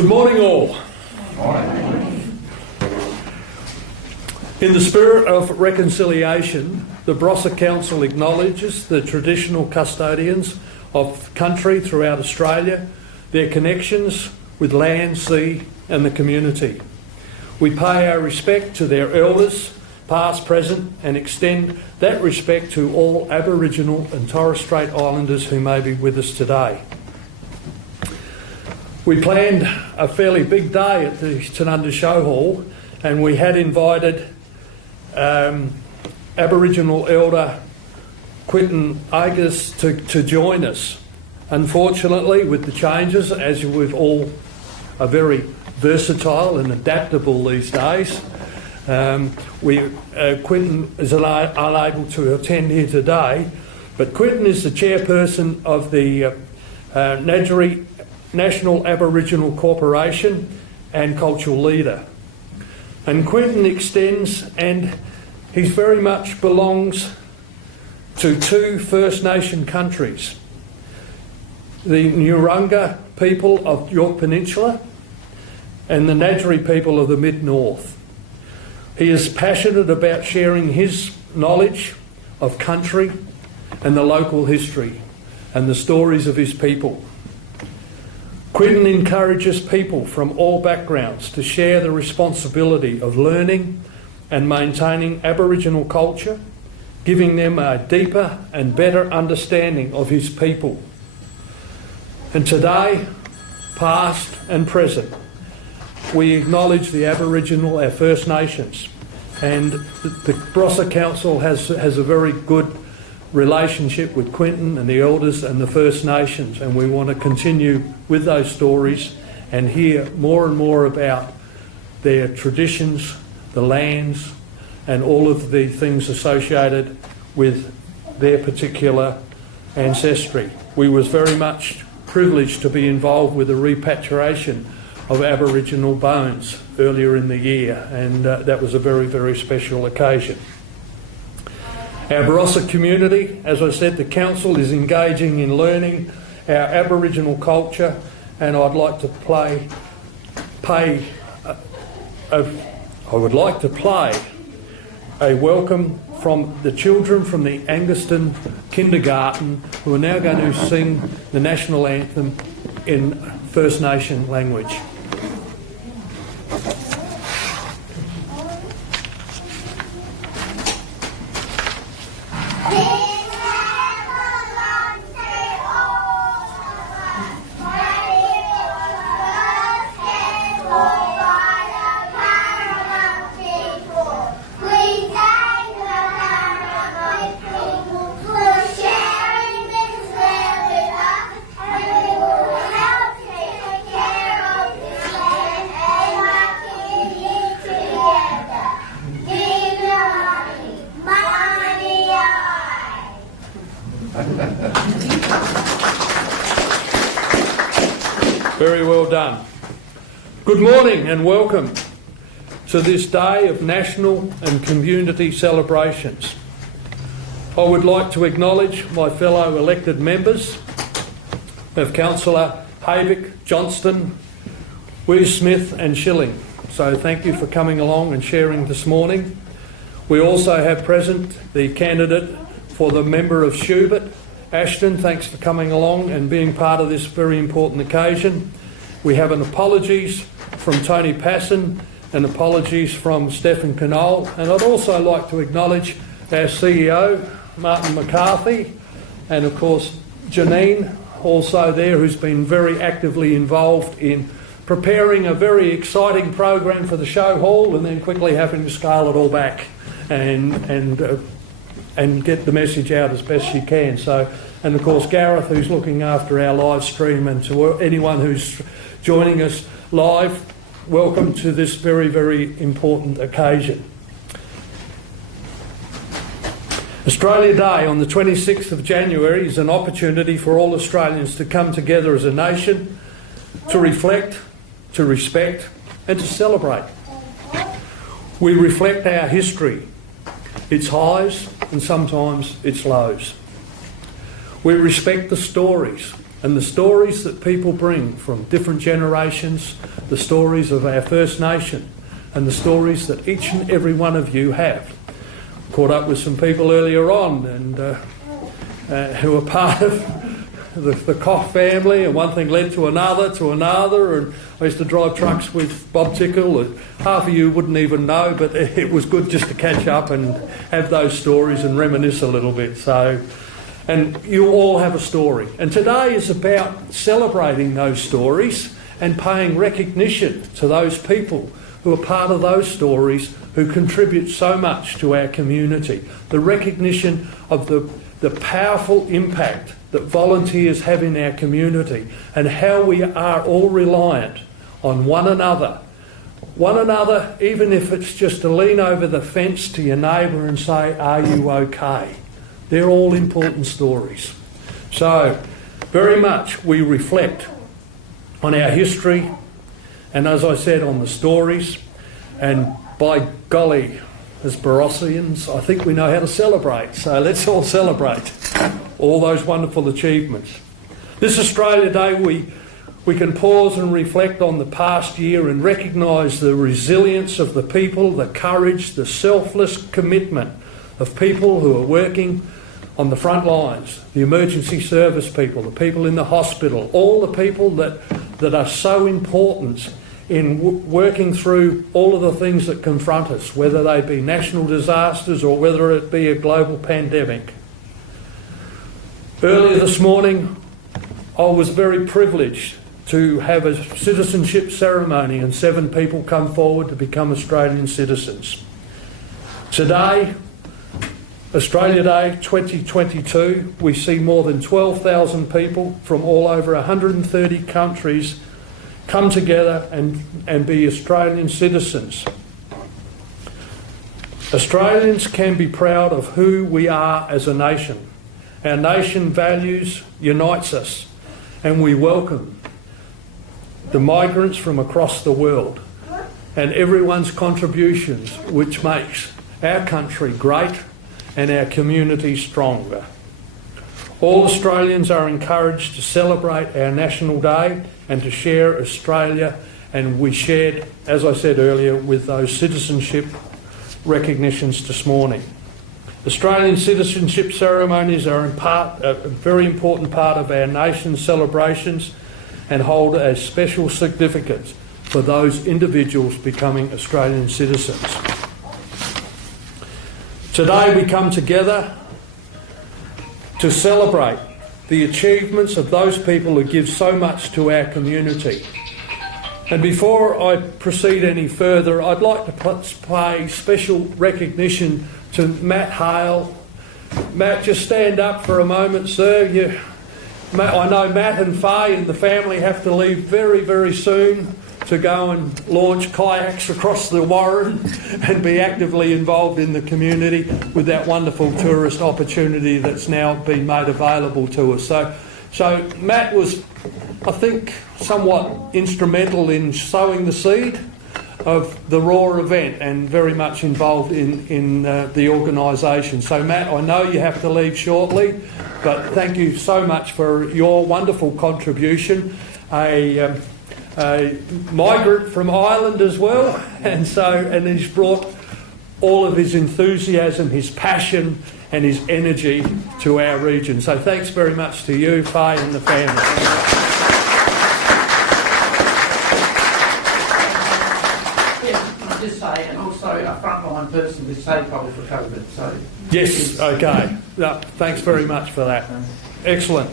Good morning all. In the spirit of reconciliation, the Barossa Council acknowledges the traditional custodians of country throughout Australia, their connections with land, sea and the community. We pay our respect to their elders, past, present, and extend that respect to all Aboriginal and Torres Strait Islanders who may be with us today. We planned a fairly big day at the Tanunda Show Hall, and we had invited Aboriginal Elder Quinton Agus to join us. Unfortunately, with the changes, as we've all are very versatile and adaptable these days, Quinton is unable to attend here today, but Quinton is the chairperson of the Nadjeri National Aboriginal Corporation and cultural leader. And Quinton extends, and he very much belongs to two First Nation countries, the Nurunga people of York Peninsula and the Nadjeri people of the Mid-North. He is passionate about sharing his knowledge of country and the local history and the stories of his people. Quinton encourages people from all backgrounds to share the responsibility of learning and maintaining Aboriginal culture, giving them a deeper and better understanding of his people. And today, past and present, we acknowledge the Aboriginal, our First Nations, and the Barossa Council has a very good relationship with Quinton and the elders and the First Nations, and we want to continue with those stories and hear more and more about their traditions, the lands, and all of the things associated with their particular ancestry. We was very much privileged to be involved with the repatriation of Aboriginal bones earlier in the year, and that was a very, very special occasion. Our Barossa community, as I said, the Council is engaging in learning our Aboriginal culture, and I'd like to play a welcome from the children from the Anguston Kindergarten, who are now going to sing the national anthem in First Nation language. Very well done. Good morning and welcome to this day of national and community celebrations. I would like to acknowledge my fellow elected members of Councillor Havik, Johnston, Wee Smith and Schilling. So thank you for coming along and sharing this morning. We also have present the candidate for the member of Schubert, Ashton. Thanks for coming along and being part of this very important occasion. We have an apologies from Tony Passon and apologies from Stephen Knoll. And I'd also like to acknowledge our CEO, Martin McCarthy, and of course Janine, also there, who's been very actively involved in preparing a very exciting program for the show hall and then quickly having to scale it all back and get the message out as best she can. So, and of course Gareth, who's looking after our live stream, and to anyone who's joining us live, welcome to this very, very important occasion. Australia Day on the 26th of January is an opportunity for all Australians to come together as a nation, to reflect, to respect and to celebrate. We reflect our history, its highs and sometimes its lows. We respect the stories And the stories that people bring from different generations, the stories of our First Nation, and the stories that each and every one of you have. Caught up with some people earlier on and who are part of the Koch family, and one thing led to another, and I used to drive trucks with Bob Tickle, and half of you wouldn't even know, but it was good just to catch up and have those stories and reminisce a little bit. So, and you all have a story. And today is about celebrating those stories and paying recognition to those people who are part of those stories, who contribute so much to our community. The recognition of the powerful impact that volunteers have in our community, and how we are all reliant on one another. One another, even if it's just to lean over the fence to your neighbour and say, "Are you okay?" They're all important stories. So, very much we reflect on our history, and as I said, on the stories, and by golly, as Barossians, I think we know how to celebrate. So let's all celebrate all those wonderful achievements. This Australia Day, we can pause and reflect on the past year and recognise the resilience of the people, the courage, the selfless commitment of people who are working on the front lines, the emergency service people, the people in the hospital, all the people that are so important in working through all of the things that confront us, whether they be national disasters or whether it be a global pandemic. Earlier this morning, I was very privileged to have a citizenship ceremony, and 7 people come forward to become Australian citizens. Today, Australia Day 2022, we see more than 12,000 people from all over 130 countries come together and be Australian citizens. Australians can be proud of who we are as a nation. Our nation values unites us, and we welcome the migrants from across the world and everyone's contributions, which makes our country great and our community stronger. All Australians are encouraged to celebrate our National Day and to share Australia, and we shared, as I said earlier, with those citizenship recognitions this morning. Australian citizenship ceremonies are a very important part of our nation's celebrations and hold a special significance for those individuals becoming Australian citizens. Today we come together to celebrate the achievements of those people who give so much to our community. And before I proceed any further, I'd like to pay special recognition to Matt Hale. Matt, just stand up for a moment, sir. I know Matt and Faye and the family have to leave very, very soon to go and launch kayaks across the Warren and be actively involved in the community with that wonderful tourist opportunity that's now been made available to us. So Matt was, I think, somewhat instrumental in sowing the seed of the Raw event and very much involved in the organisation. So Matt, I know you have to leave shortly, but thank you so much for your wonderful contribution. A migrant from Ireland as well, and he's brought all of his enthusiasm, his passion and his energy to our region. So thanks very much to you, Faye, and the family. Just say, and also a frontline person with stakeholder for COVID. So yes, okay. No, thanks very much for that. Excellent.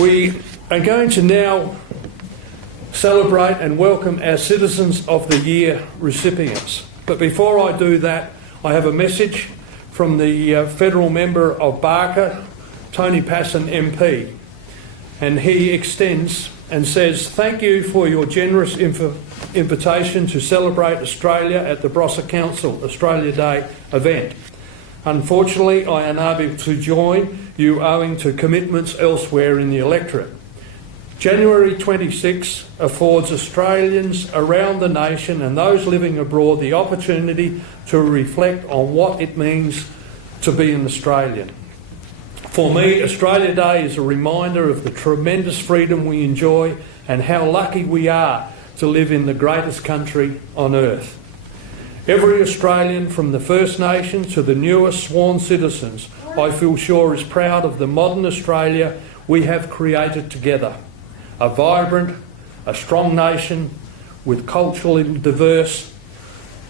We are going to now celebrate and welcome our Citizens of the Year recipients. But before I do that, I have a message from the Federal Member of Barker, Tony Passon MP. And he extends and says, "Thank you for your generous invitation to celebrate Australia at the Barossa Council Australia Day event. Unfortunately, I am unable to join you owing to commitments elsewhere in the electorate. January 26 affords Australians around the nation and those living abroad the opportunity to reflect on what it means to be an Australian. For me, Australia Day is a reminder of the tremendous freedom we enjoy and how lucky we are to live in the greatest country on earth. Every Australian, from the First Nation to the newest sworn citizens, I feel sure is proud of the modern Australia we have created together. A vibrant, a strong nation with culturally diverse,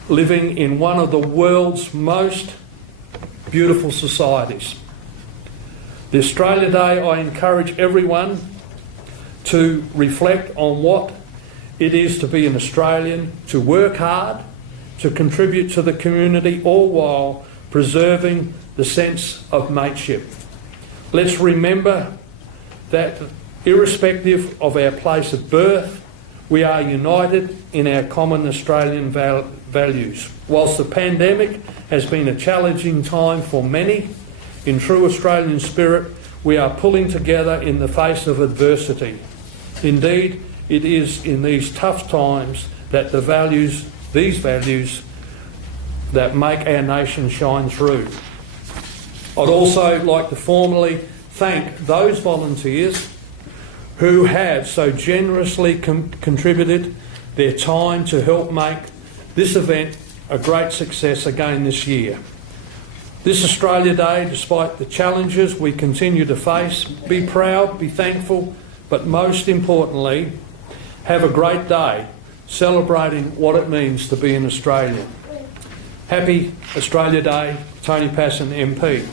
living in one of the world's most beautiful societies. The Australia Day, I encourage everyone to reflect on what it is to be an Australian, to work hard, to contribute to the community, all while preserving the sense of mateship. Let's remember that irrespective of our place of birth, we are united in our common Australian values. Whilst the pandemic has been a challenging time for many, in true Australian spirit, we are pulling together in the face of adversity. Indeed, it is in these tough times that these values that make our nation shine through. I'd also like to formally thank those volunteers who have so generously contributed their time to help make this event a great success again this year. This Australia Day, despite the challenges we continue to face, be proud, be thankful, but most importantly, have a great day celebrating what it means to be an Australian. Happy Australia Day, Tony Passon MP.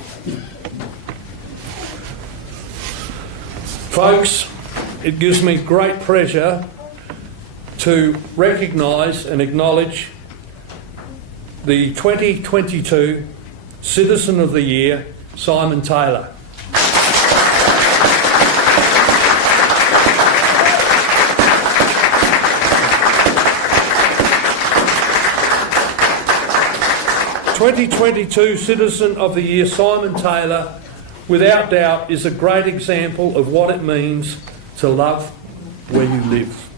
Folks, it gives me great pleasure to recognise and acknowledge the 2022 Citizen of the Year, Simon Taylor. "2022 Citizen of the Year, Simon Taylor, without doubt is a great example of what it means to love where you live.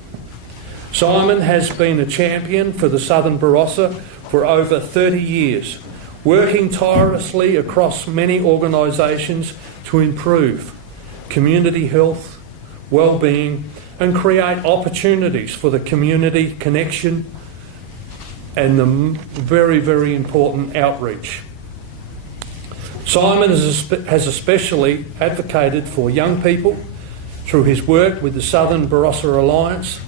Simon has been a champion for the Southern Barossa for over 30 years, working tirelessly across many organisations to improve community health, wellbeing, and create opportunities for the community connection and the very, very important outreach. Simon has especially advocated for young people through his work with the Southern Barossa Alliance,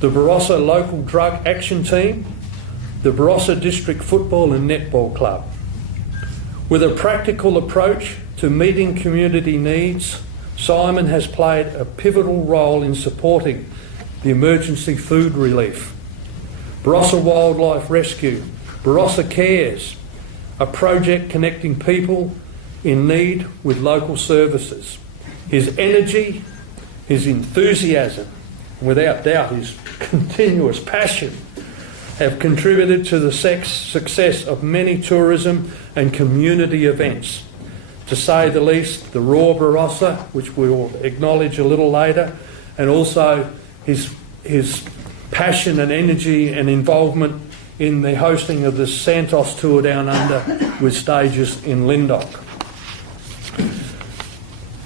the Barossa Local Drug Action Team, the Barossa District Football and Netball Club. With a practical approach to meeting community needs, Simon has played a pivotal role in supporting the emergency food relief, Barossa Wildlife Rescue, Barossa Cares, a project connecting people in need with local services. His energy, his enthusiasm, and without doubt his continuous passion have contributed to the success of many tourism and community events. To say the least, the Raw Barossa, which we will acknowledge a little later, and also his passion and energy and involvement in the hosting of the Santos Tour Down Under with stages in Lindok.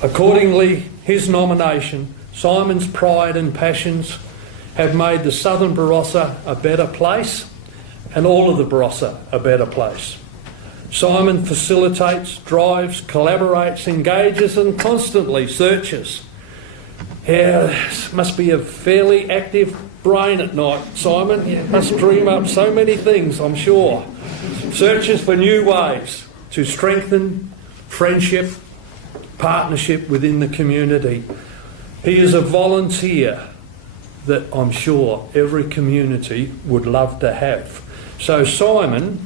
Accordingly, his nomination, Simon's pride and passions have made the Southern Barossa a better place and all of the Barossa a better place. Simon facilitates, drives, collaborates, engages and constantly searches. Yeah, must be a fairly active brain at night, Simon. You must dream up so many things, I'm sure. Searches for new ways to strengthen friendship, partnership within the community. He is a volunteer that I'm sure every community would love to have. So Simon,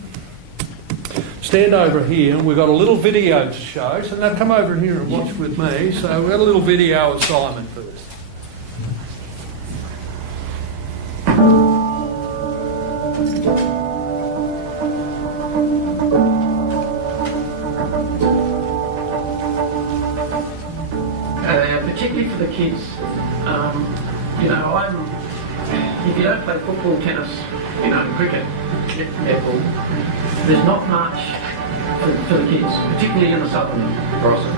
stand over here, and we've got a little video to show. So now come over here and watch with me. So we've got a little video of Simon first. Particularly for the kids, if you don't play football, tennis, cricket, netball, there's not much for the kids, particularly in the southern Barossa.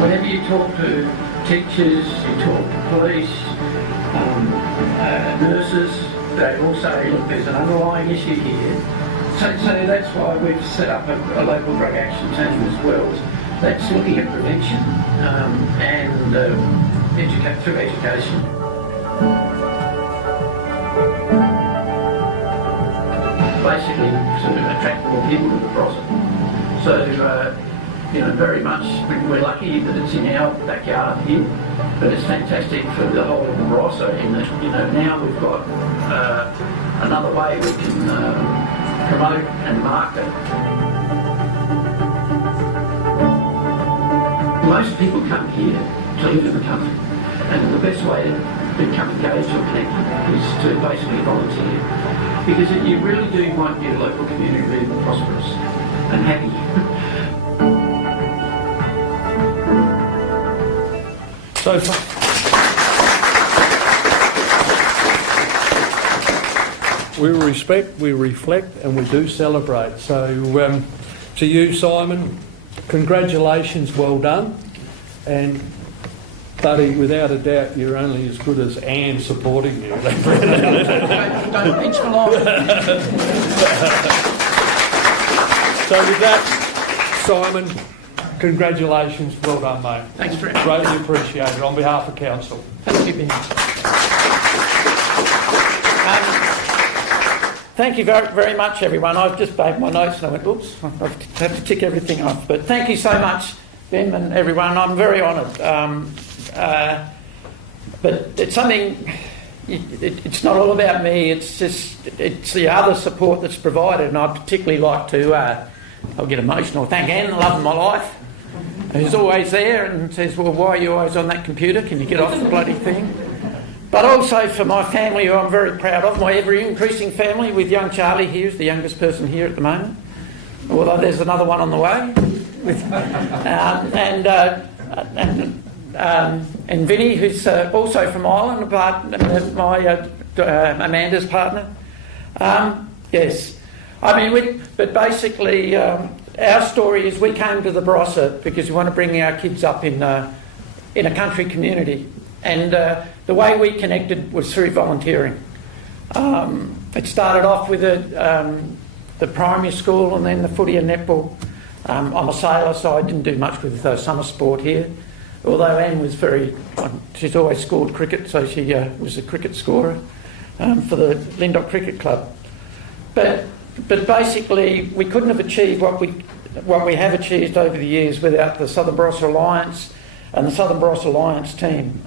Whenever you talk to teachers, you talk to police, nurses, they all say, look, there's an underlying issue here. So that's why we've set up a local drug action team as well. That's looking at prevention and through education. Basically, to attract more people to the Barossa. So, very much we're lucky that it's in our backyard here, but it's fantastic for the whole of the Barossa in that, now we've got another way we can promote and market. Most people come here to live in the country, and the best way to become engaged or connected is to basically volunteer, because you really do want your local community to be prosperous and happy. So we respect, we reflect, and we do celebrate. So to you, Simon, congratulations, well done. And buddy, without a doubt, you're only as good as Anne supporting you. Don't pinch for long. So with that, Simon, congratulations, well done, mate. Thanks very much. Greatly appreciated on behalf of Council. Thank you, Ben. Thank you very, very much, everyone. I've just made my notes and I went, oops, I have to tick everything off. But thank you so much, Ben and everyone. I'm very honoured. But it's something, it's not all about me, it's the other support that's provided. And I'd particularly like to, I'll get emotional, thank Anne, the love of my life, who's always there and says, well, why are you always on that computer? Can you get off the bloody thing? But also for my family, who I'm very proud of, my ever-increasing family, with young Charlie here, who's the youngest person here at the moment, although there's another one on the way, and Vinny, who's also from Ireland, my Amanda's partner. Yes, I mean, but basically, our story is we came to the Barossa because we want to bring our kids up in a country community, and the way we connected was through volunteering. It started off with the primary school and then the footy and netball. I'm a sailor, so I didn't do much with summer sport here. Although Anne was she's always scored cricket, so she was a cricket scorer for the Lindop Cricket Club. But basically, we couldn't have achieved what we have achieved over the years without the Southern Barossa Alliance and the Southern Barossa Alliance team.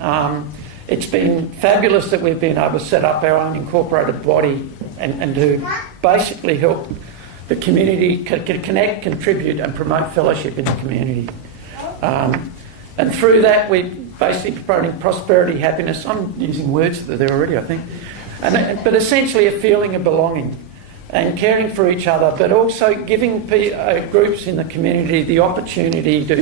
It's been fabulous that we've been able to set up our own incorporated body and to basically help the community connect, contribute and promote fellowship in the community. And through that, we're basically promoting prosperity, happiness. I'm using words that are there already, I think. But essentially a feeling of belonging and caring for each other, but also giving groups in the community the opportunity to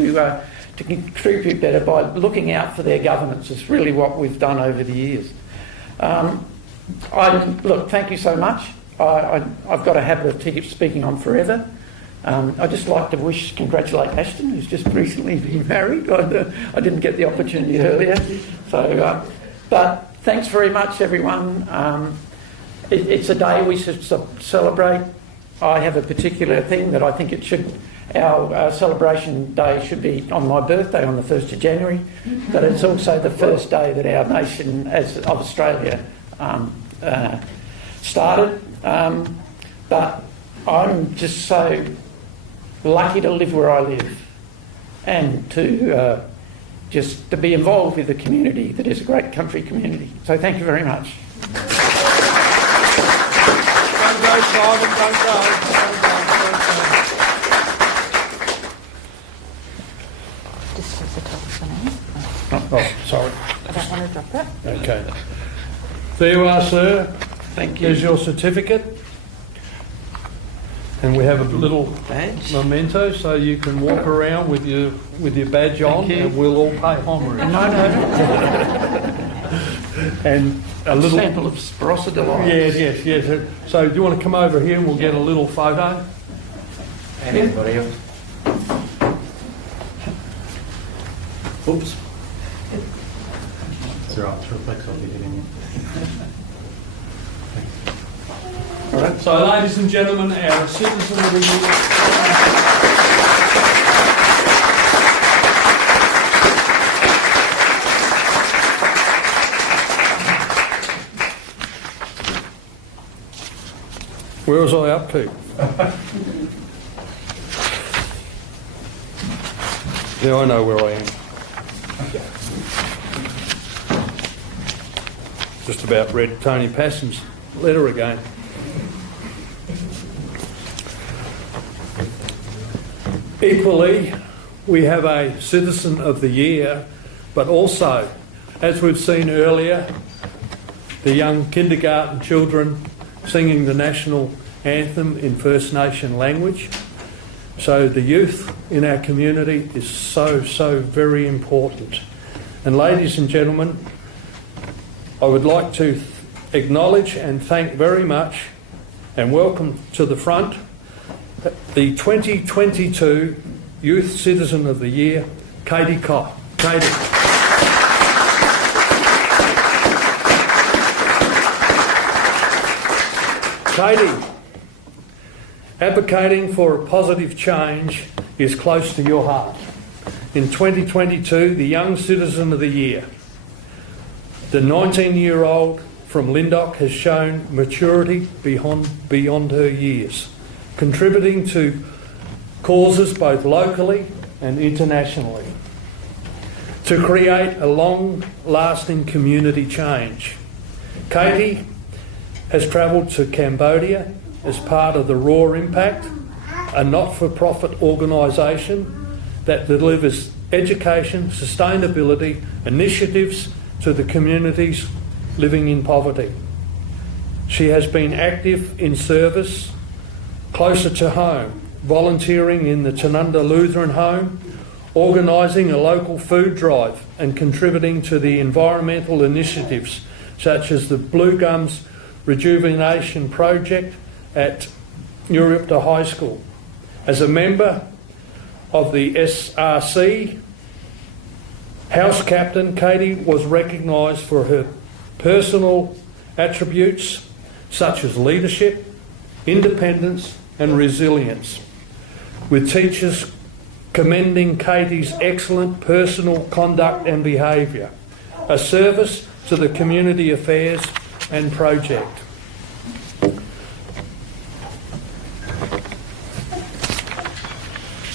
contribute better by looking out for their governance is really what we've done over the years. Look, thank you so much. I've got a habit of speaking on forever. I'd just like to congratulate Ashton, who's just recently been married. I didn't get the opportunity earlier. So, but thanks very much, everyone. It's a day we should celebrate. I have a particular thing that I think our celebration day should be on my birthday on the 1st of January, but it's also the first day that our nation of Australia started. But I'm just so lucky to live where I live and to be involved with the community that is a great country community. So thank you very much. Don't go, Simon, don't go. Just take the top for now. Oh, sorry. I don't want to drop that. Okay. There you are, sir. Thank you. Here's your certificate. And we have a little Badge. memento, so you can walk around with your badge on, and we'll all pay homage. No. And a little sample of Barossa delight. Yes. So do you want to come over here and we'll get a little photo? And everybody else. Oops. It's all right, it reflects what we did in All right. So, ladies and gentlemen, our citizen of the year. Where was I up to? Now I know where I am. Just about read Tony Passon's letter again. Equally, we have a Citizen of the Year, but also, as we've seen earlier, the young kindergarten children singing the national anthem in First Nation language. So the youth in our community is so very important. And ladies and gentlemen, I would like to acknowledge and thank very much and welcome to the front the 2022 Youth Citizen of the Year, Katie Koch. Katie. Katie, advocating for a positive change is close to your heart. In 2022, the Young Citizen of the Year, the 19-year-old from Lindock has shown maturity beyond her years, contributing to causes both locally and internationally to create a long-lasting community change. Katie has travelled to Cambodia as part of the Raw Impact, a not-for-profit organisation that delivers education, sustainability initiatives to the communities living in poverty. She has been active in service closer to home, volunteering in the Tanunda Lutheran Home, organising a local food drive and contributing to the environmental initiatives such as the Blue Gums Rejuvenation Project at Nuripta High School. As a member of the SRC House Captain, Katie was recognised for her personal attributes such as leadership, independence and resilience, with teachers commending Katie's excellent personal conduct and behaviour, a service to the community affairs and project.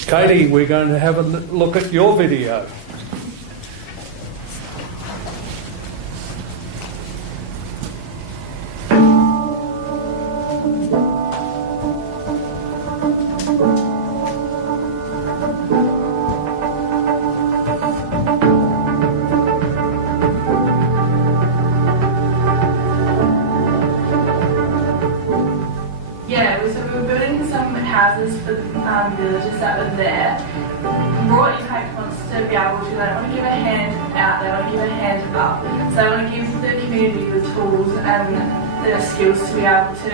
Katie, we're going to have a look at your video. Houses for the villagers that were there. Raw Impact wants to be able to, they don't want to give a hand out, they want to give a hand up. So they want to give the community the tools and the skills to be able to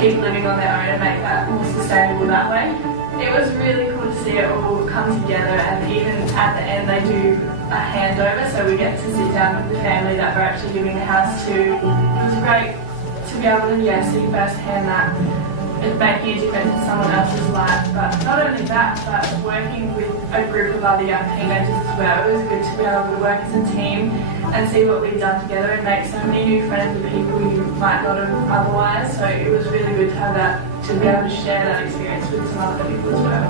keep living on their own and make that more sustainable that way. It was really cool to see it all come together, and even at the end they do a handover, so we get to sit down with the family that we're actually giving the house to. It was great to be able to see firsthand that it's making a difference in someone else's life. But not only that, but working with a group of other young teenagers as well. It was good to be able to work as a team and see what we've done together and make so many new friends with people you might not have otherwise. So it was really good to have that, to be able to share that experience with some other people as well.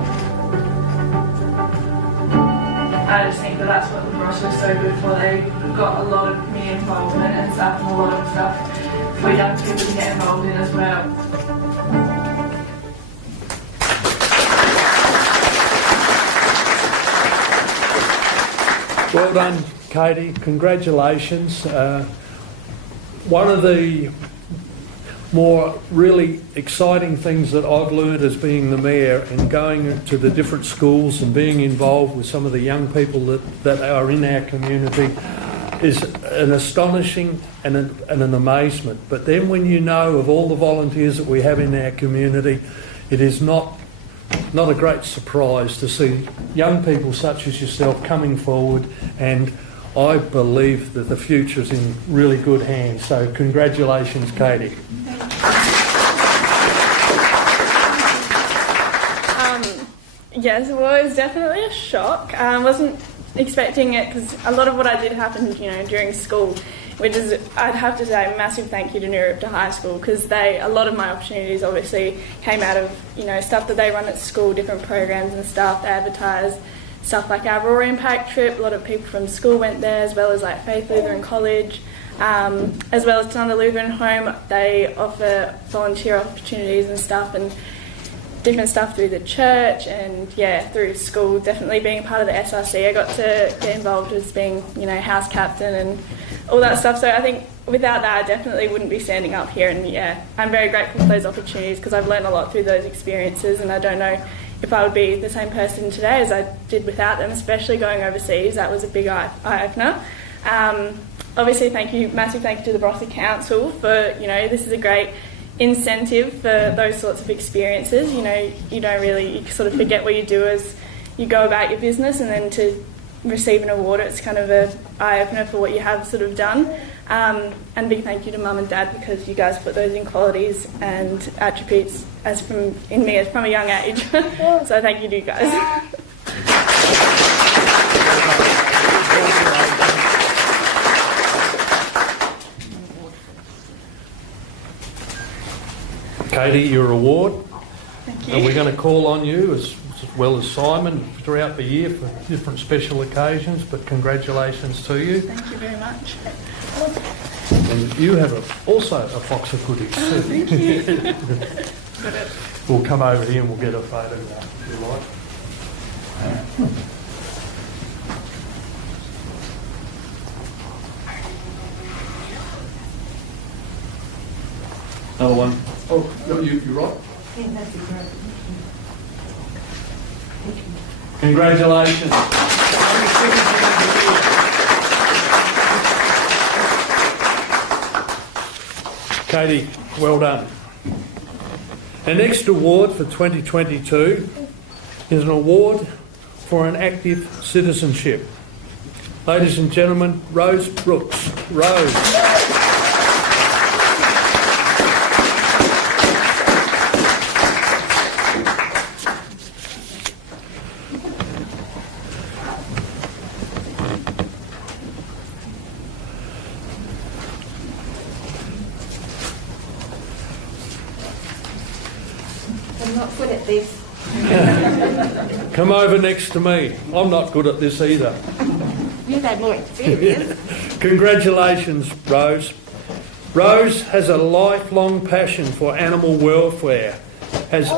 I just think that that's what the Barossa is so good for. They've got a lot of community involvement and stuff, and a lot of stuff for young people to get involved in as well. Well done, Katie. Congratulations. One of the more really exciting things that I've learned as being the mayor and going to the different schools and being involved with some of the young people that are in our community is an astonishing and an amazement. But then when you know of all the volunteers that we have in our community, it is not a great surprise to see young people such as yourself coming forward, and I believe that the future is in really good hands. So congratulations, Katie. Yes, well, it was definitely a shock. I wasn't expecting it because a lot of what I did happened, during school, which is, I'd have to say, a massive thank you to Nuripta High School, because a lot of my opportunities obviously came out of, stuff that they run at school, different programs and stuff. They advertise stuff like our Raw Impact trip. A lot of people from school went there, as well as like Faith Lutheran College, as well as Tanunda Lutheran Home. They offer volunteer opportunities and stuff, and different stuff through the church and through school. Definitely being a part of the SRC, I got to get involved as being house captain and all that stuff. So I think without that I definitely wouldn't be standing up here, and I'm very grateful for those opportunities because I've learned a lot through those experiences, and I don't know if I would be the same person today as I did without them, especially going overseas. That was a big eye-opener. Obviously massive thank you to the Barossa Council for, this is a great incentive for those sorts of experiences. You don't really, you sort of forget what you do as you go about your business, and then to receive an award, it's kind of an eye-opener for what you have sort of done. And big thank you to Mum and Dad, because you guys put those in qualities and attributes in me from a young age. So thank you to you guys. Katie, your award. Thank you. And we're going to call on you as well as Simon throughout the year for different special occasions, but congratulations to you. Thank you very much. And you have also a box of goodies. Oh, thank you. We'll come over here and we'll get a photo now, if you like. Another one. Oh, no, you're right. Yeah, that'd be great. Congratulations. Katie, well done. Our next award for 2022 is an award for an active citizenship. Ladies and gentlemen, Rose Brooks. Rose. I'm not good at this. Come over next to me. I'm not good at this either. You've had more experience. Congratulations, Rose. Rose has a lifelong passion for animal welfare, has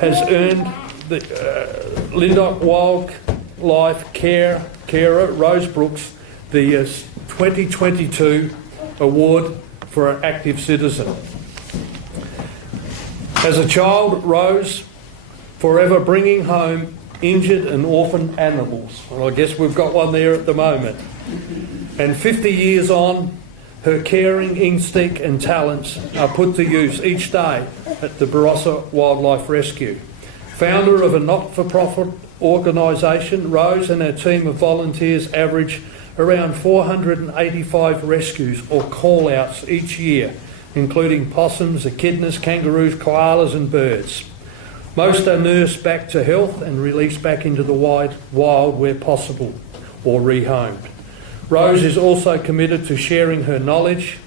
earned the Lindok Wildlife Carer, Rose Brooks, the 2022 award for an active citizen. As a child, Rose forever bringing home injured and orphaned animals. Well, I guess we've got one there at the moment. And 50 years on, her caring instinct and talents are put to use each day at the Barossa Wildlife Rescue. Founder of a not-for-profit organisation, Rose and her team of volunteers average around 485 rescues or call-outs each year, including possums, echidnas, kangaroos, koalas and birds. Most are nursed back to health and released back into the wide wild where possible, or rehomed. Rose is also committed to sharing her knowledge,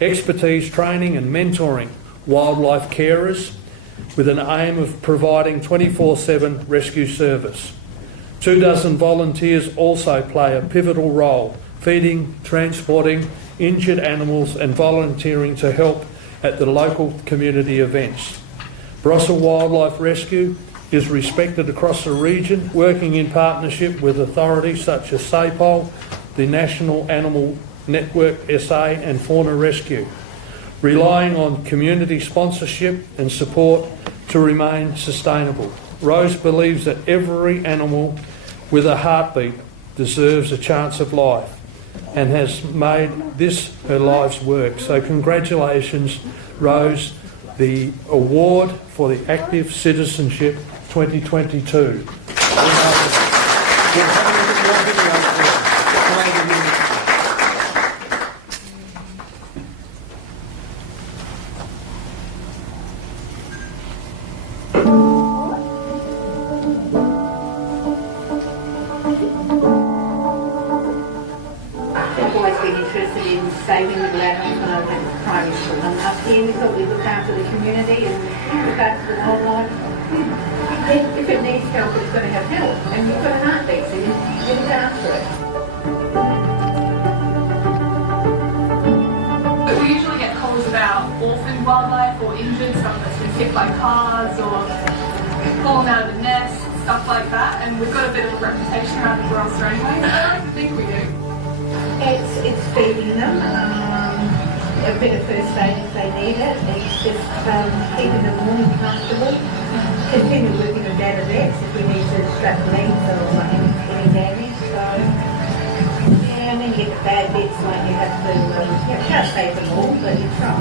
expertise, training and mentoring wildlife carers with an aim of providing 24/7 rescue service. 24 volunteers also play a pivotal role, feeding, transporting injured animals and volunteering to help at the local community events. Barossa Wildlife Rescue is respected across the region, working in partnership with authorities such as SAPOL, the National Animal Network SA and Fauna Rescue, relying on community sponsorship and support to remain sustainable. Rose believes that every animal with a heartbeat deserves a chance of life. and has made this her life's work. So congratulations, Rose, the award for the Active Citizenship 2022. I've always been interested in saving the land from primary school. And up here we thought we'd look after the community and look after the wildlife. If it needs help, it's going to have help. And you've got a heartbeat, so you look after it. But we usually get calls about orphaned wildlife or injured stuff that's been hit by cars or fallen out of the nest, stuff like that. And we've got a bit of a reputation around the Barossa anyway. So I like to think we do. It's feeding them, a bit of first aid if they need it. It's just keeping them warm and comfortable. Continue working with data vets if we need to strap legs or any damage. So, yeah, and then you get the bad bits like you have to, you can't save them all, but you try.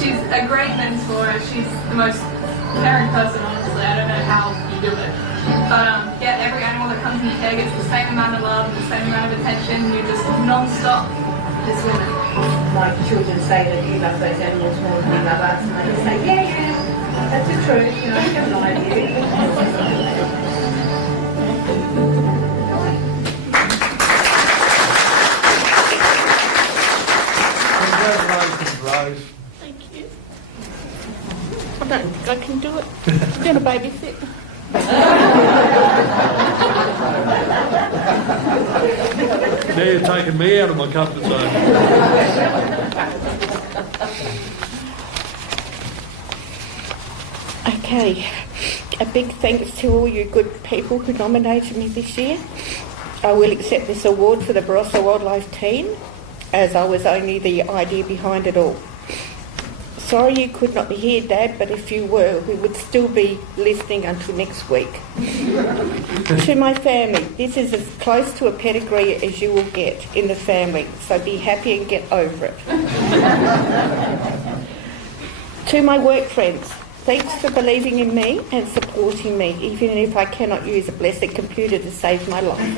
She's a great mentor. She's the most caring person, honestly. I don't know how you do it. But yeah, every animal that comes in the care gets the same amount of love, the same amount of attention. You're just non-stop this woman. My children say that you love those animals more than you love us, and I just say, yeah, that's the truth, you know, you have no idea. Congratulations, Rose. Thank you. I can do it. I'm going to babysit. Now you're taking me out of my comfort zone. Okay, a big thanks to all you good people who nominated me this year. I will accept this award for the Barossa Wildlife team, as I was only the idea behind it all. Sorry you could not be here, Dad, but if you were, we would still be listening until next week. To my family, this is as close to a pedigree as you will get in the family, so be happy and get over it. To my work friends, thanks for believing in me and supporting me, even if I cannot use a blessed computer to save my life.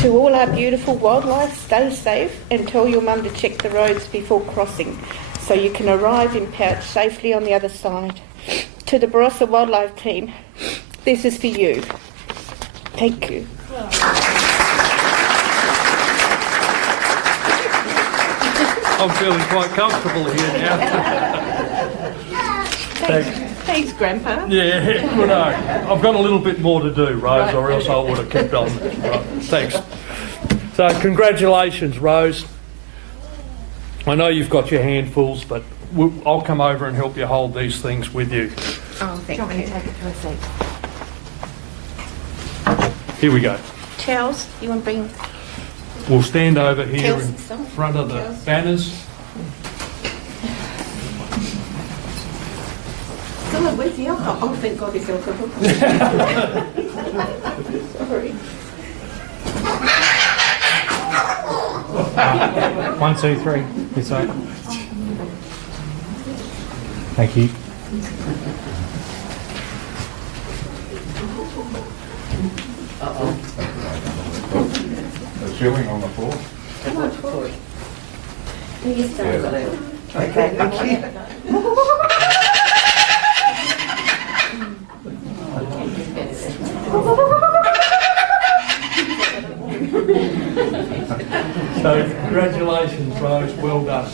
To all our beautiful wildlife, stay safe and tell your mum to check the roads before crossing, so you can arrive in pouch safely on the other side. To the Barossa Wildlife team, this is for you. Thank you. I'm feeling quite comfortable here now. Thanks. Thanks, Grandpa. Yeah, good on. I've got a little bit more to do, Rose, or else I would have kept on. Right, thanks. So, congratulations, Rose. I know you've got your handfuls, but I'll come over and help you hold these things with you. Oh, thank you. Take it to a seat. Here we go. Charles, you want to bring... We'll stand over here in Charles, front of the Charles. banners. Someone with the alcohol. Oh, thank God it's alcohol. Sorry. 1, 2, 3. This way. Thank you. The ceiling on the floor. Okay, thank you. So, congratulations, Rose. Well done.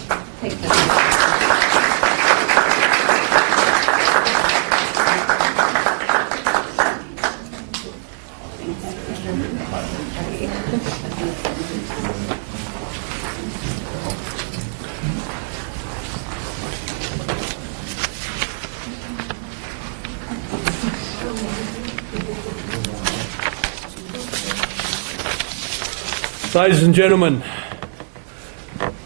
Ladies and gentlemen,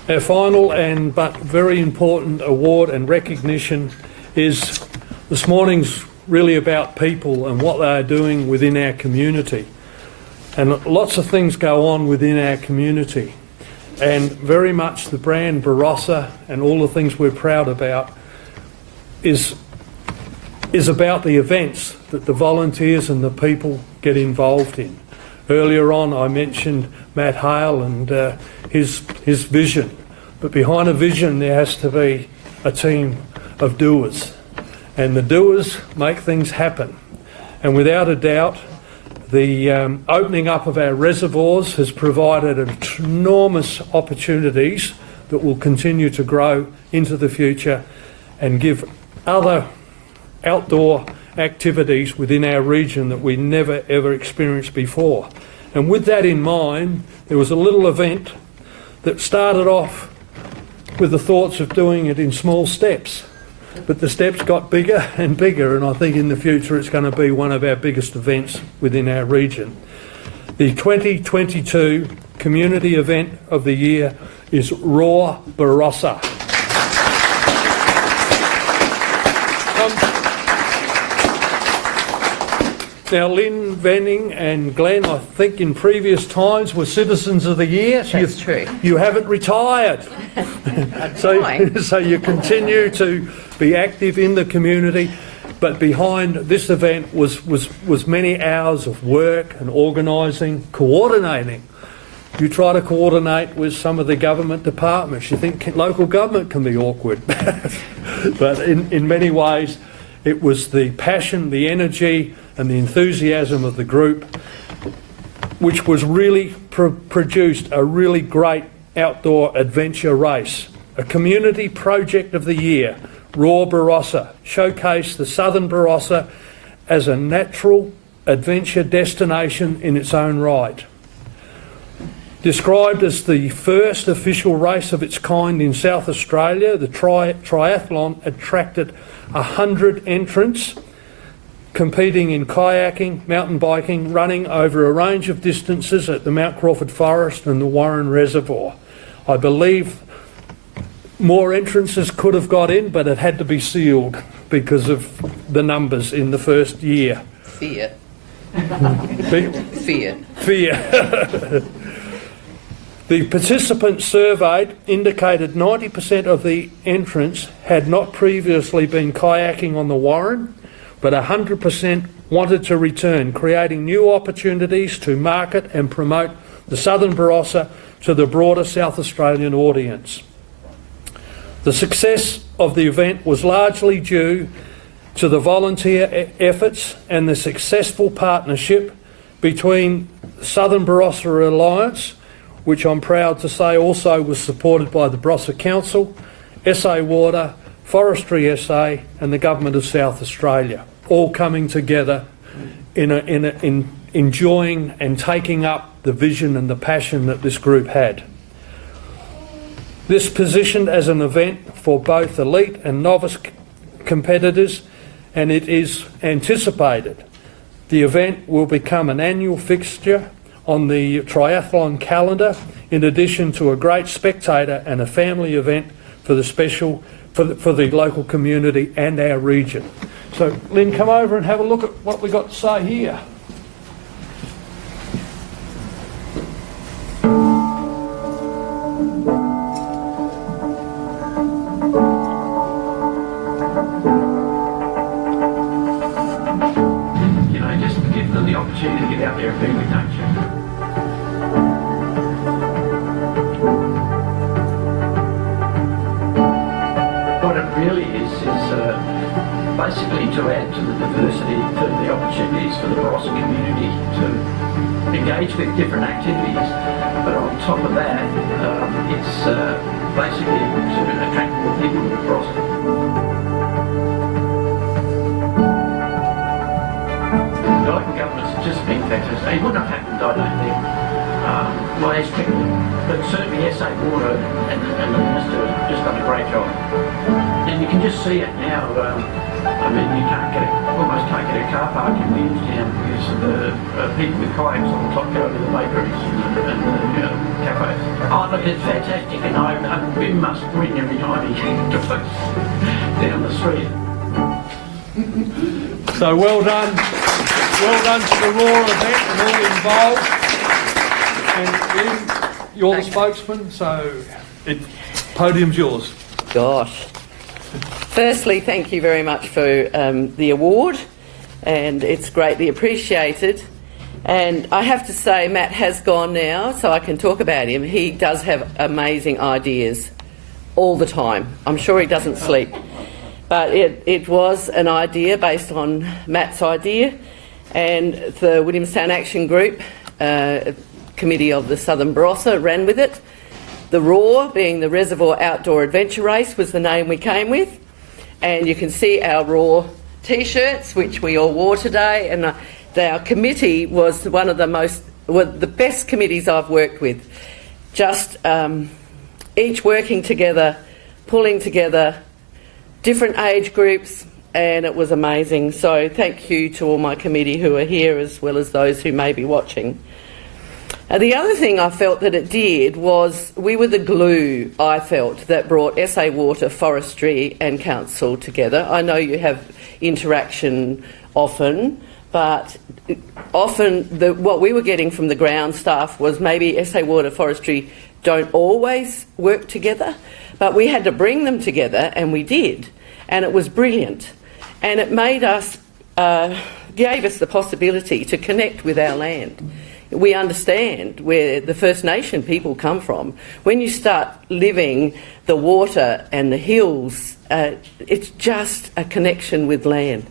our final but very important award and recognition is this morning's really about people and what they are doing within our community. And lots of things go on within our community. And very much the brand Barossa and all the things we're proud about is about the events that the volunteers and the people get involved in. Earlier on I mentioned Matt Hale and his vision. But behind a vision there has to be a team of doers. And the doers make things happen. And without a doubt, the opening up of our reservoirs has provided enormous opportunities that will continue to grow into the future and give other outdoor activities within our region that we never ever experienced before. And with that in mind, there was a little event that started off with the thoughts of doing it in small steps. But the steps got bigger and bigger, and I think in the future it's going to be one of our biggest events within our region. The 2022 Community Event of the Year is Raw Barossa. Now, Lynn, Venning and Glenn, I think in previous times were Citizens of the Year. That's true. You haven't retired. So you continue to be active in the community, but behind this event was many hours of work and organising, coordinating. You try to coordinate with some of the government departments. You think local government can be awkward. But in many ways, it was the passion, the energy and the enthusiasm of the group which was really produced a really great outdoor adventure race. A community project of the year, Raw Barossa, showcased the Southern Barossa as a natural adventure destination in its own right. Described as the first official race of its kind in South Australia, the triathlon attracted 100 entrants competing in kayaking, mountain biking, running over a range of distances at the Mount Crawford Forest and the Warren Reservoir. I believe more entrances could have got in, but it had to be sealed because of the numbers in the first year. Fear. Fear. The participants surveyed indicated 90% of the entrants had not previously been kayaking on the Warren, but 100% wanted to return, creating new opportunities to market and promote the Southern Barossa to the broader South Australian audience. The success of the event was largely due to the volunteer efforts and the successful partnership between the Southern Barossa Alliance, which I'm proud to say also was supported by the Barossa Council, SA Water, Forestry SA and the Government of South Australia, all coming together in enjoying and taking up the vision and the passion that this group had. This positioned as an event for both elite and novice competitors, and it is anticipated the event will become an annual fixture on the triathlon calendar, in addition to a great spectator and a family event for the local community and our region. So, Lynn, come over and have a look at what we've got to say here. Just give them the opportunity to get out there and be with nature. What it really is basically to add to the diversity, to the opportunities for the Barossa community to engage with different activities. But on top of that, it's basically to attract more people to the Barossa. The local government's just been fantastic. It wouldn't have happened, I don't think, my expected, but certainly SA Water and the Minister have just done a great job. And you can just see it now. I mean, you almost can't get a car park in Williamstown because of the people with kayaks on the top go to the bakeries and the cafes. Oh, look, it's fantastic, and Wim must grin every time he drives down the street. So well done to the Raw event and all involved. And Lynn, you're the spokesman, so podium's yours. Gosh. Firstly, thank you very much for the award, and it's greatly appreciated. And I have to say, Matt has gone now, so I can talk about him. He does have amazing ideas all the time. I'm sure he doesn't sleep. But it was an idea based on Matt's idea, and the Williamstown Action Group, committee of the Southern Barossa, ran with it. The RAW, being the Reservoir Outdoor Adventure Race, was the name we came with. And you can see our RAW T-shirts, which we all wore today. And our committee was one of the best committees I've worked with. Just each working together, pulling together, different age groups, and it was amazing. So thank you to all my committee who are here, as well as those who may be watching. The other thing I felt that it did was we were the glue, I felt, that brought SA Water, Forestry and Council together. I know you have interaction often, but often what we were getting from the ground staff was maybe SA Water, Forestry don't always work together, but we had to bring them together, and we did, and it was brilliant. And it made us, gave us the possibility to connect with our land. We understand where the First Nation people come from. When you start living the water and the hills, it's just a connection with land.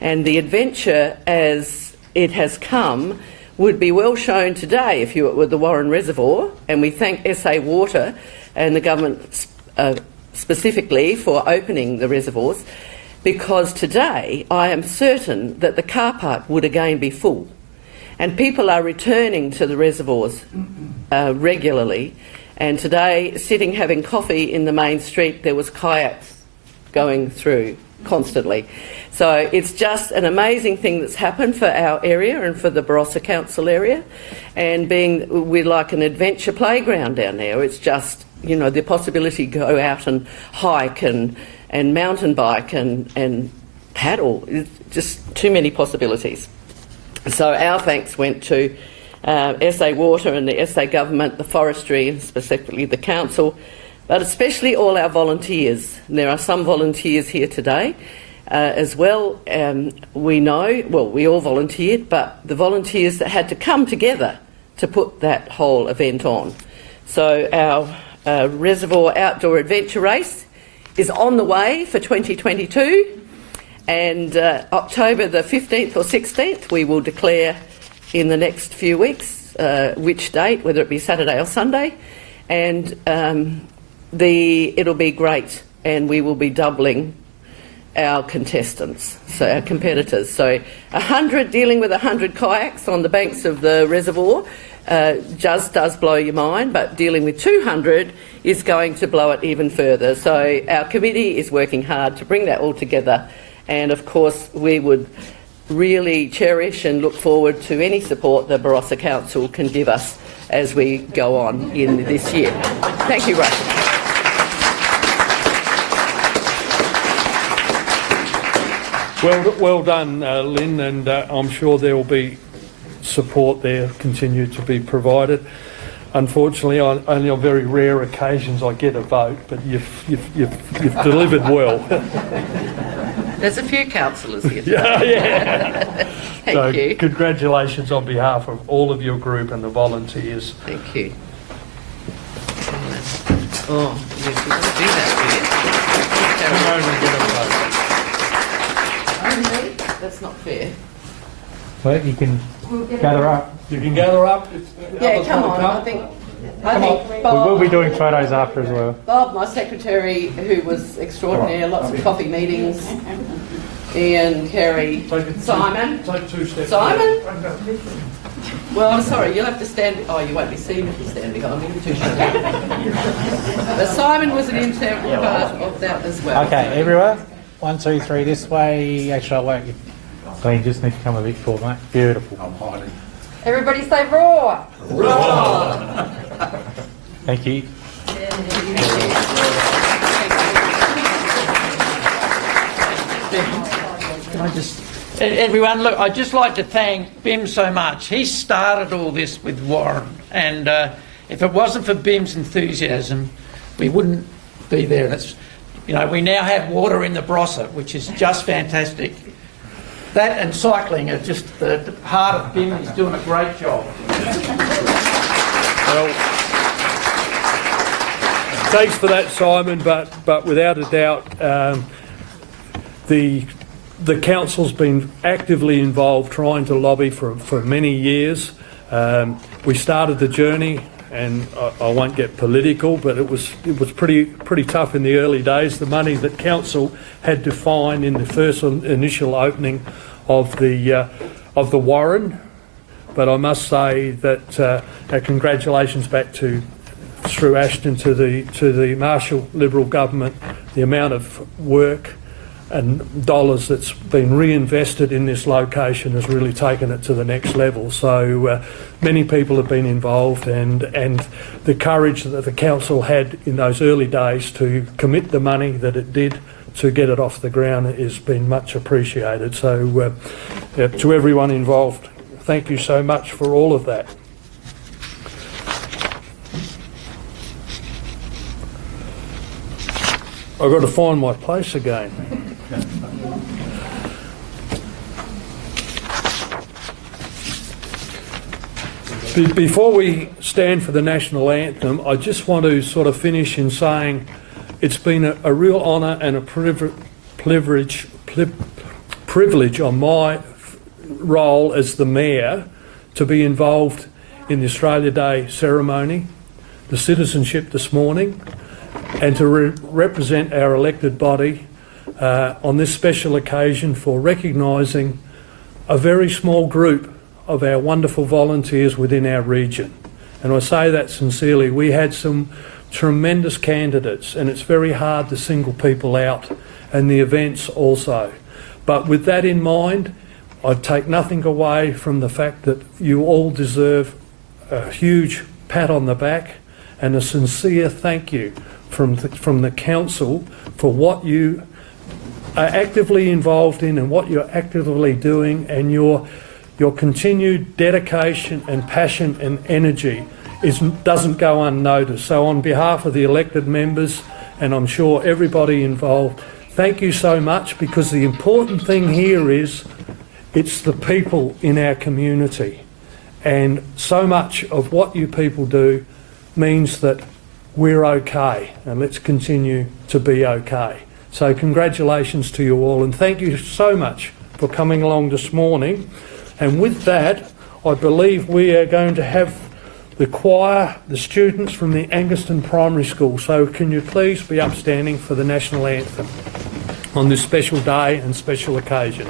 And the adventure as it has come would be well shown today if you were at the Warren Reservoir, and we thank SA Water and the government specifically for opening the reservoirs, because today I am certain that the car park would again be full. And people are returning to the reservoirs regularly. And today, sitting having coffee in the main street, there was kayaks going through constantly. So it's just an amazing thing that's happened for our area and for the Barossa Council area. And we're like an adventure playground down there. It's just, you know, the possibility to go out and hike and mountain bike and paddle. It's just too many possibilities. So our thanks went to SA Water and the SA Government, the Forestry, and specifically the Council, but especially all our volunteers. And there are some volunteers here today as well. We know, well, we all volunteered, but the volunteers that had to come together to put that whole event on. So our Reservoir Outdoor Adventure Race is on the way for 2022. And October the 15th or 16th, we will declare in the next few weeks which date, whether it be Saturday or Sunday. And it'll be great, and we will be doubling our contestants, so our competitors. So 100, dealing with 100 kayaks on the banks of the reservoir just does blow your mind, but dealing with 200 is going to blow it even further. So our committee is working hard to bring that all together. And of course, we would really cherish and look forward to any support the Barossa Council can give us as we go on in this year. Thank you, Ray. Well done, Lynn, and I'm sure there will be support there continue to be provided. Unfortunately, only on very rare occasions I get a vote, but you've delivered well. There's a few councillors here. Yeah. Thank you. Congratulations on behalf of all of your group and the volunteers. Thank you. Oh, yes, we've got to do that. That's not fair. Well, you can gather up. You can gather up. Yeah, come on. I think We Bob, will be doing photos after as well. Bob, my secretary, who was extraordinary, lots of coffee meetings. Ian, Kerry, Simon. Take 2 steps. Simon? Well, I'm sorry, you'll have to stand. Oh, you won't be seen if you stand behind me. Too short. But Simon was an integral part of that as well. Okay, everywhere. 1, 2, 3 this way. Actually, I won't. So you just need to come a bit forward, mate. Beautiful. I'm hiding. Everybody say raw. Raw. Thank you. Can I just Everyone, look, I'd just like to thank Bim so much. He started all this with Warren, and if it wasn't for Bim's enthusiasm, we wouldn't be there. And it's, you know, we now have water in the Barossa, which is just fantastic. That and cycling are just the heart of Bim. He's doing a great job. Well, thanks for that, Simon, but without a doubt, the council's been actively involved trying to lobby for many years. We started the journey, and I won't get political, but it was pretty tough in the early days. The money that council had to find in the first initial opening of the Warren, but I must say that our congratulations back through Ashton to the Marshall Liberal government, the amount of work and dollars that's been reinvested in this location has really taken it to the next level. So many people have been involved, and the courage that the council had in those early days to commit the money that it did to get it off the ground has been much appreciated. So to everyone involved, thank you so much for all of that. I've got to find my place again. Before we stand for the national anthem, I just want to sort of finish in saying it's been a real honour and a privilege on my role as the Mayor to be involved in the Australia Day ceremony, the citizenship this morning, and to represent our elected body on this special occasion for recognising a very small group of our wonderful volunteers within our region. And I say that sincerely. We had some tremendous candidates, and it's very hard to single people out, and the events also. But with that in mind, I'd take nothing away from the fact that you all deserve a huge pat on the back and a sincere thank you from the council for what you are actively involved in and what you're actively doing, and your continued dedication and passion and energy doesn't go unnoticed. So on behalf of the elected members, and I'm sure everybody involved, thank you so much, because the important thing here is it's the people in our community, and so much of what you people do means that we're okay, and let's continue to be okay. So congratulations to you all, and thank you so much for coming along this morning. And with that, I believe we are going to have the choir, the students from the Anguston Primary School. So can you please be upstanding for the national anthem on this special day and special occasion.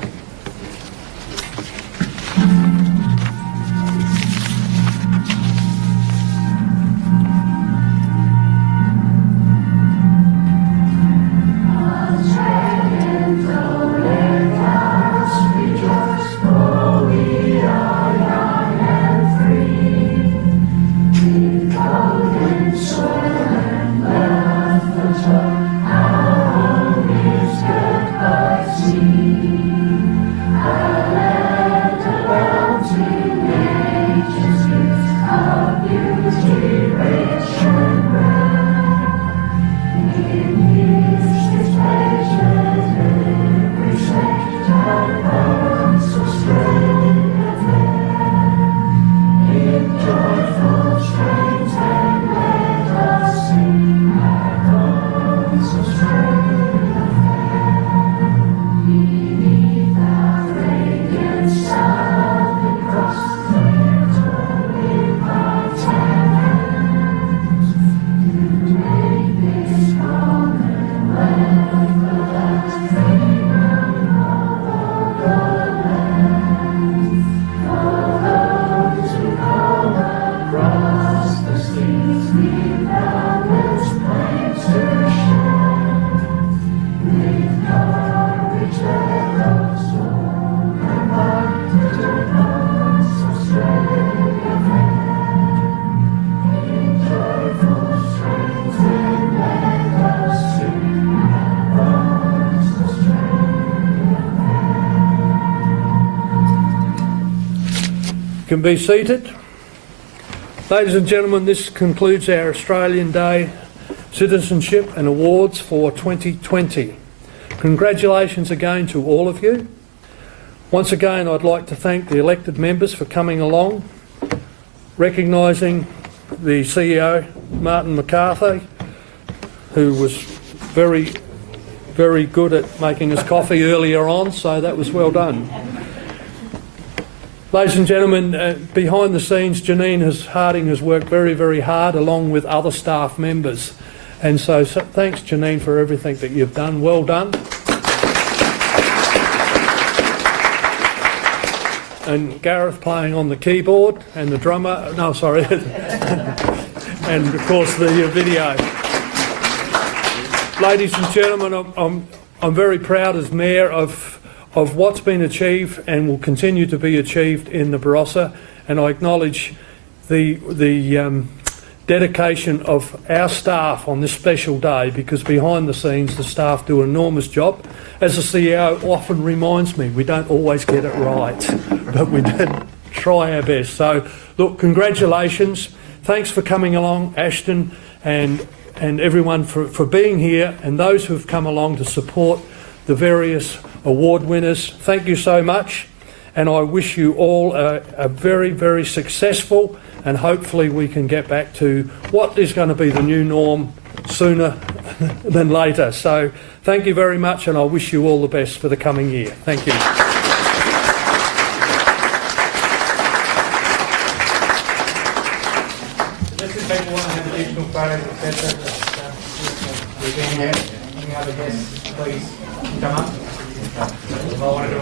can be seated. Ladies and gentlemen, this concludes our Australian Day Citizenship and Awards for 2020. Congratulations again to all of you. Once again, I'd like to thank the elected members for coming along, recognising the CEO, Martin McCarthy, who was very, very good at making us coffee earlier on, so that was well done. Ladies and gentlemen, behind the scenes, Janine Harding has worked very, very hard along with other staff members. And so thanks, Janine, for everything that you've done. Well done. And Gareth playing on the keyboard and the drummer. No, sorry. And, of course, the video. Ladies and gentlemen, I'm very proud as Mayor of what's been achieved and will continue to be achieved in the Barossa, and I acknowledge the dedication of our staff on this special day, because behind the scenes the staff do an enormous job. As the CEO often reminds me, we don't always get it right, but we do try our best. So, look, congratulations. Thanks for coming along, Ashton, and everyone for being here, and those who have come along to support the various award winners. Thank you so much, and I wish you all a very, very successful, and hopefully we can get back to what is going to be the new norm sooner than later. So thank you very much, and I wish you all the best for the coming year. Thank you. Just if people want to have additional photos, etc., we've been here. Any other guests, please come up. I want to do